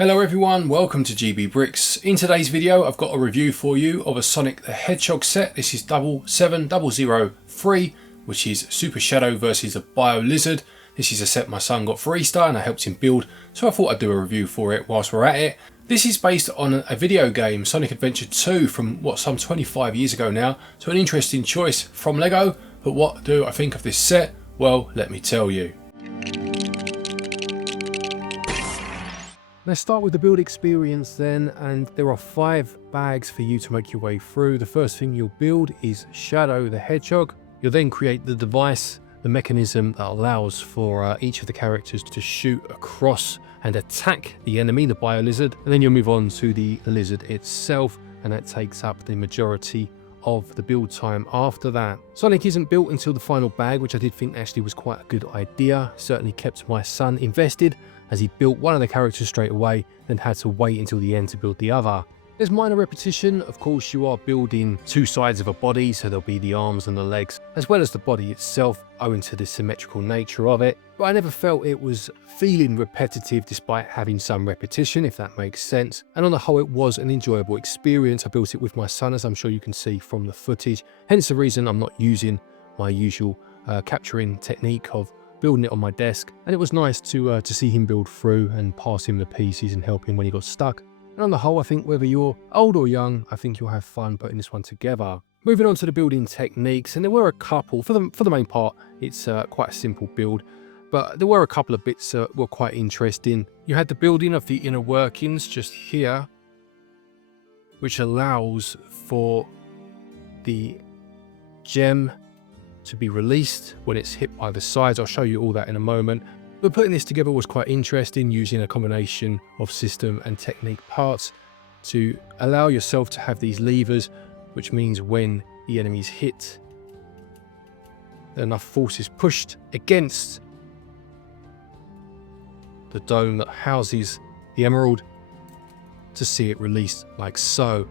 Hello everyone, welcome to GB Bricks. In today's video I've got a review for you of a Sonic the Hedgehog set. This is 77003, which is Super Shadow versus a Biolizard. This is a set my son got for Easter and I helped him build, so I thought I'd do a review for it whilst we're at it. This is based on a video game, Sonic Adventure 2, from some 25 years ago now, so an interesting choice from LEGO. But what do I think of this set? Well, let me tell you. Let's start with the build experience then, and there are 5 bags for you to make your way through. The first thing you'll build is Shadow the Hedgehog. You'll then create the device, the mechanism that allows for each of the characters to shoot across and attack the enemy, the Biolizard, and then you'll move on to the lizard itself, and that takes up the majority of the build time after that. Sonic isn't built until the final bag, which I did think actually was quite a good idea. Certainly kept my son invested, as he built one of the characters straight away, then had to wait until the end to build the other. There's minor repetition. Of course, you are building 2 sides of a body, so there'll be the arms and the legs, as well as the body itself, owing to the symmetrical nature of it. But I never felt it was feeling repetitive despite having some repetition, if that makes sense. And on the whole, it was an enjoyable experience. I built it with my son, as I'm sure you can see from the footage, hence the reason I'm not using my usual capturing technique of building it on my desk. And it was nice to see him build through and pass him the pieces and help him when he got stuck. And on the whole, I think whether you're old or young, I think you'll have fun putting this one together. Moving on to the building techniques, and there were a couple. For the main part, it's quite a simple build, but there were a couple of bits that were quite interesting. You had the building of the inner workings just here, which allows for the gem to be released when it's hit by the sides. I'll show you all that in a moment. But putting this together was quite interesting, using a combination of system and technique parts to allow yourself to have these levers, which means when the enemy's hit, enough force is pushed against the dome that houses the emerald to see it released like so.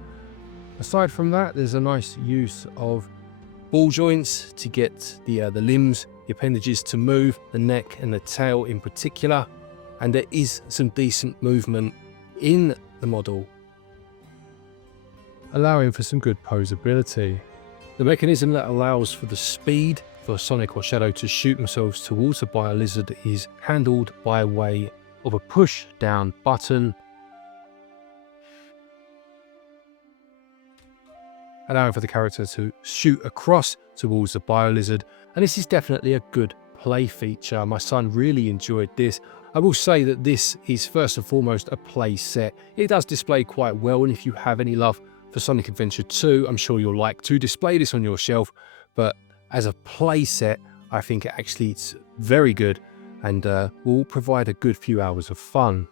Aside from that, there's a nice use of ball joints to get the limbs, the appendages to move, the neck and the tail in particular, and there is some decent movement in the model, allowing for some good posability. The mechanism that allows for the speed for Sonic or Shadow to shoot themselves towards the Biolizard is handled by way of a push down button, allowing for the character to shoot across towards the Biolizard. And this is definitely a good play feature. My son really enjoyed this. I will say that this is first and foremost a play set. It does display quite well, and if you have any love for Sonic Adventure 2, I'm sure you'll like to display this on your shelf. But as a play set, I think actually it's very good and will provide a good few hours of fun.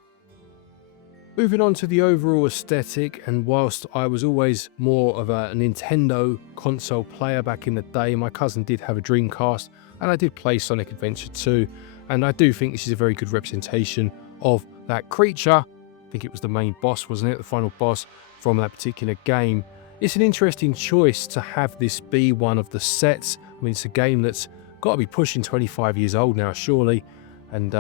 Moving on to the overall aesthetic, and whilst I was always more of a Nintendo console player back in the day, my cousin did have a Dreamcast and I did play Sonic Adventure 2, and I do think this is a very good representation of that creature. I think it was the main boss, wasn't it? The final boss from that particular game. It's an interesting choice to have this be one of the sets. I mean, it's a game that's got to be pushing 25 years old now, surely, and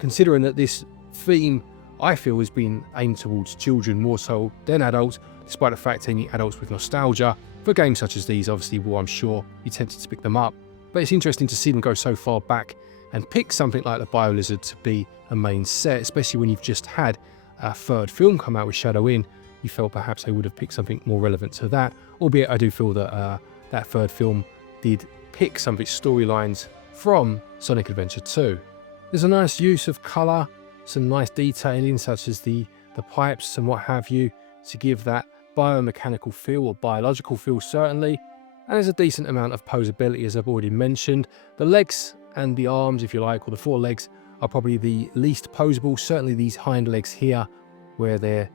considering that this theme I feel has been aimed towards children more so than adults, despite the fact any adults with nostalgia for games such as these obviously will, I'm sure, be tempted to pick them up. But it's interesting to see them go so far back and pick something like the Biolizard to be a main set, especially when you've just had a 3rd film come out with Shadow in. You felt perhaps they would have picked something more relevant to that, albeit I do feel that that 3rd film did pick some of its storylines from Sonic Adventure 2. There's a nice use of colour, some nice detailing such as the pipes and what have you, to give that biomechanical feel or biological feel certainly. And there's a decent amount of posability, as I've already mentioned. The legs and the arms, if you like, or the 4 legs, are probably the least posable. Certainly these hind legs here, where they're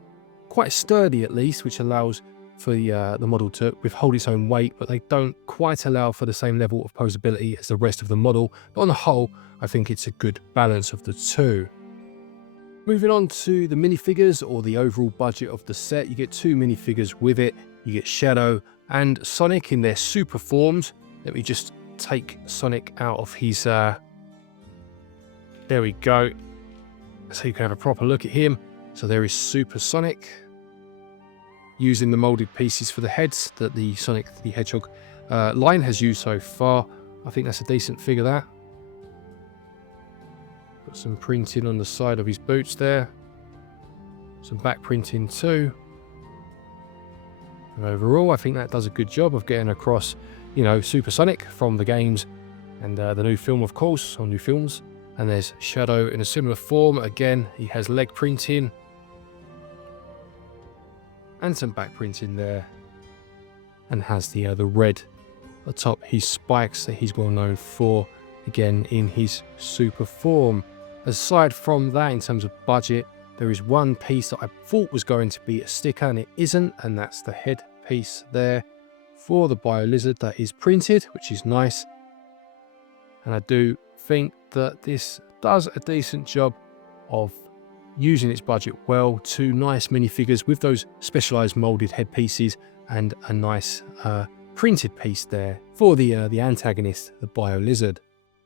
quite sturdy at least, which allows for the model to withhold its own weight, but they don't quite allow for the same level of posability as the rest of the model. But on the whole, I think it's a good balance of the two. Moving on to the minifigures, or the overall budget of the set, you get 2 minifigures with it. You get Shadow and Sonic in their super forms. Let me just take Sonic out of his... there we go. so you can have a proper look at him. So there is Super Sonic, using the moulded pieces for the heads that the Sonic the Hedgehog line has used so far. I think that's a decent figure there. Got some printing on the side of his boots there. Some back printing too. And overall, I think that does a good job of getting across, you know, Super Sonic from the games and the new film, of course, or new films. And there's Shadow in a similar form. Again, he has leg printing and some back printing there, and has the red atop his spikes that he's well known for, again in his super form. Aside from that, in terms of budget, there is one piece that I thought was going to be a sticker and it isn't, and that's the head piece there for the Biolizard that is printed, which is nice. And I do think that this does a decent job of using its budget well. Two nice minifigures with those specialized molded head pieces and a nice printed piece there for the antagonist, the Biolizard.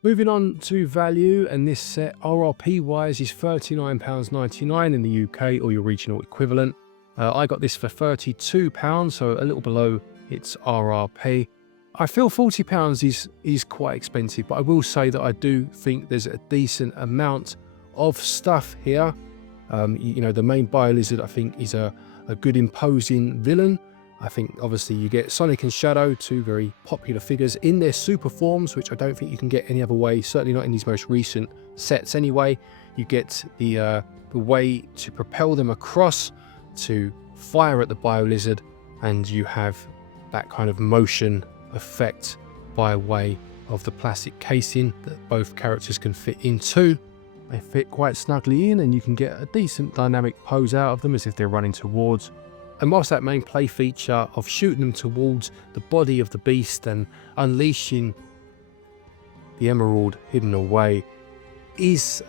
Moving on to value, and this set RRP wise is £39.99 in the UK, or your regional equivalent. I got this for £32, so a little below its RRP. I feel £40 is quite expensive, but I will say that I do think there's a decent amount of stuff here. You know, the main Biolizard I think is a good imposing villain. I think obviously you get Sonic and Shadow, two very popular figures in their super forms, which I don't think you can get any other way, certainly not in these most recent sets anyway. You get the way to propel them across, to fire at the Biolizard, and you have that kind of motion effect by way of the plastic casing that both characters can fit into. They fit quite snugly in, and you can get a decent dynamic pose out of them as if they're running towards. And whilst that main play feature of shooting them towards the body of the beast and unleashing the emerald hidden away is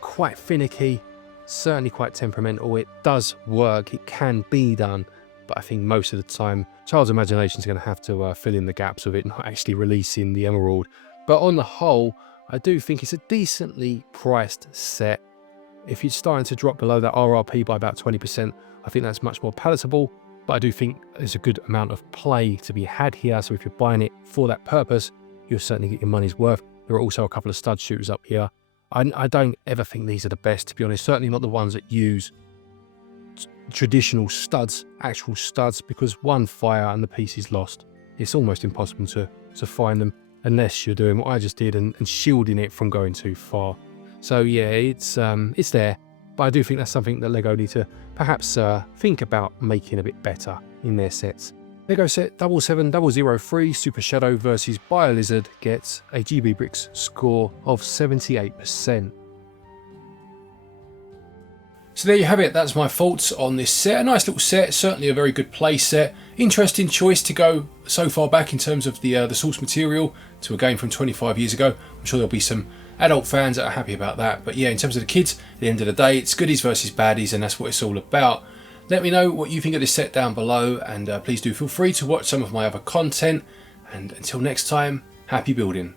quite finicky, certainly quite temperamental, it does work, it can be done, but I think most of the time child's imagination is going to have to fill in the gaps of it, not actually releasing the emerald. But on the whole, I do think it's a decently priced set. If you're starting to drop below that RRP by about 20%, I think that's much more palatable, but I do think there's a good amount of play to be had here. So if you're buying it for that purpose, you'll certainly get your money's worth. There are also a couple of stud shooters up here. I don't ever think these are the best, to be honest. Certainly not the ones that use traditional studs, actual studs, because one fire and the piece is lost. It's almost impossible to find them unless you're doing what I just did and shielding it from going too far. So yeah, it's there, but I do think that's something that LEGO need to perhaps think about making a bit better in their sets. LEGO set 77003 Super Shadow versus Biolizard gets a GB Bricks score of 78%. So there you have it, that's my thoughts on this set. A nice little set, certainly a very good play set. Interesting choice to go so far back in terms of the source material to a game from 25 years ago. I'm sure there'll be some adult fans that are happy about that. But yeah, in terms of the kids, at the end of the day, it's goodies versus baddies, and that's what it's all about. Let me know what you think of this set down below, and please do feel free to watch some of my other content. And until next time, happy building.